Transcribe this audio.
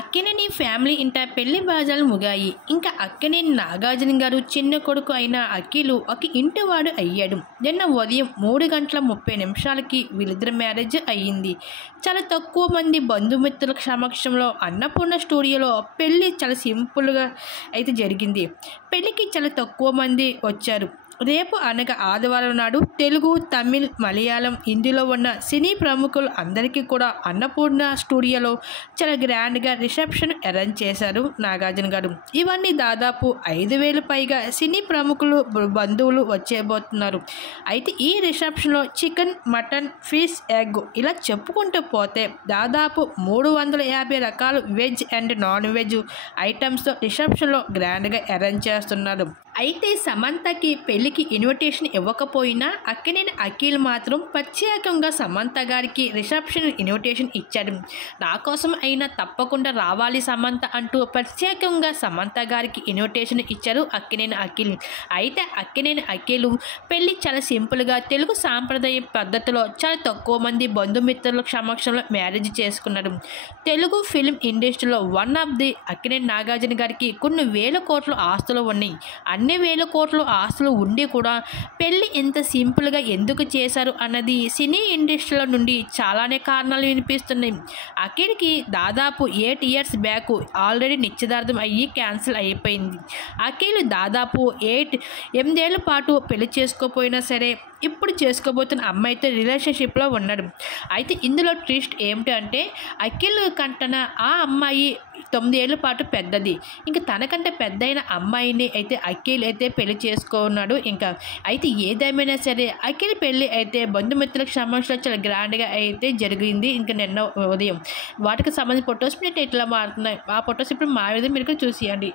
Akkineni family ఇంట పెళ్లి బాజాలు ముగాయి. ఇంకా అక్కినేని నాగార్జున గారు చిన్న కొడుకు అయిన అఖిలు ఒక ఇంటివాడు అయ్యాడు. నిన్న ఉదయం 3:30 వీళ్ళిద్దరి మ్యారేజ్ అయ్యింది. చాలా తక్కువ మంది బంధుమిత్రుల సమక్షంలో అన్నపూర్ణ స్టూడియోలో పెళ్లి చాలా సింపుల్గా అయితే జరిగింది. పెళ్లికి చాలా తక్కువ మంది వచ్చారు. రేపు అనగా ఆదివారం నాడు తెలుగు, తమిళ్, మలయాళం, హిందీలో ఉన్న సినీ ప్రముఖులు అందరికీ కూడా అన్నపూర్ణ స్టూడియోలో చాలా గ్రాండ్గా రిసెప్షన్ అరేంజ్ చేశారు నాగార్జున గారు. ఇవన్నీ దాదాపు 5,000 పైగా సినీ ప్రముఖులు బంధువులు వచ్చేబోతున్నారు. అయితే ఈ రిసెప్షన్లో చికెన్, మటన్, ఫిష్, ఎగ్ ఇలా చెప్పుకుంటూ పోతే దాదాపు 350 రకాల వెజ్ అండ్ నాన్ వెజ్ ఐటమ్స్తో రిసెప్షన్లో గ్రాండ్గా అరేంజ్ చేస్తున్నారు. అయితే సమంతకి పెళ్లికి ఇన్విటేషన్ ఇవ్వకపోయినా అక్కినేని అఖిల్ మాత్రం ప్రత్యేకంగా సమంత గారికి రిసెప్షన్ ఇన్విటేషన్ ఇచ్చాడు. నా కోసం అయినా తప్పకుండా రావాలి సమంత అంటూ ప్రత్యేకంగా సమంత గారికి ఇన్విటేషన్ ఇచ్చారు అక్కినేని అఖిల్. అయితే అక్కినేని అఖిల్ పెళ్లి చాలా సింపుల్గా తెలుగు సాంప్రదాయ పద్ధతిలో చాలా తక్కువ మంది బంధుమిత్రుల సమక్షంలో మ్యారేజ్ చేసుకున్నాడు. తెలుగు ఫిల్మ్ ఇండస్ట్రీలో one of the Akkineni Nagarjuna గారికి కొన్ని వేల కోట్ల ఆస్తులు ఉన్నాయి. అన్ని వేల కోట్ల ఆస్తులు ఉండి కూడా పెళ్ళి ఎంత సింపుల్గా ఎందుకు చేశారు అన్నది సినీ ఇండస్ట్రీలో నుండి చాలానే కారణాలు వినిపిస్తున్నాయి. అఖిల్కి దాదాపు 8 years బ్యాక్ ఆల్రెడీ నిశ్చితార్థం అయ్యి క్యాన్సిల్ అయిపోయింది. అఖిల్ దాదాపు 8 ఏళ్ల పాటు పెళ్లి చేసుకోపోయినా సరే ఇప్పుడు చేసుకోబోతున్న అమ్మాయితో రిలేషన్షిప్లో ఉన్నాడు. అయితే ఇందులో ట్విస్ట్ ఏమిటి అంటే అఖిల్ కంటన ఆ అమ్మాయి 9 ఏళ్ల పాటు పెద్దది. ఇంకా తనకంటే పెద్దయిన అమ్మాయిని అయితే అఖిల్ అయితే పెళ్లి చేసుకున్నాడు. ఇంకా అయితే ఏదేమైనా సరే అఖిల్ పెళ్ళి అయితే బంధుమిత్రులకు సమక్షంలో చాలా గ్రాండ్గా అయితే జరిగింది. ఇంకా నిన్న ఉదయం వాటికి సంబంధించిన ఫొటోస్ అయితే ఇట్లా మారుతున్నాయి. ఆ ఫొటోస్ ఇప్పుడు మా మీద మీరు చూసియండి.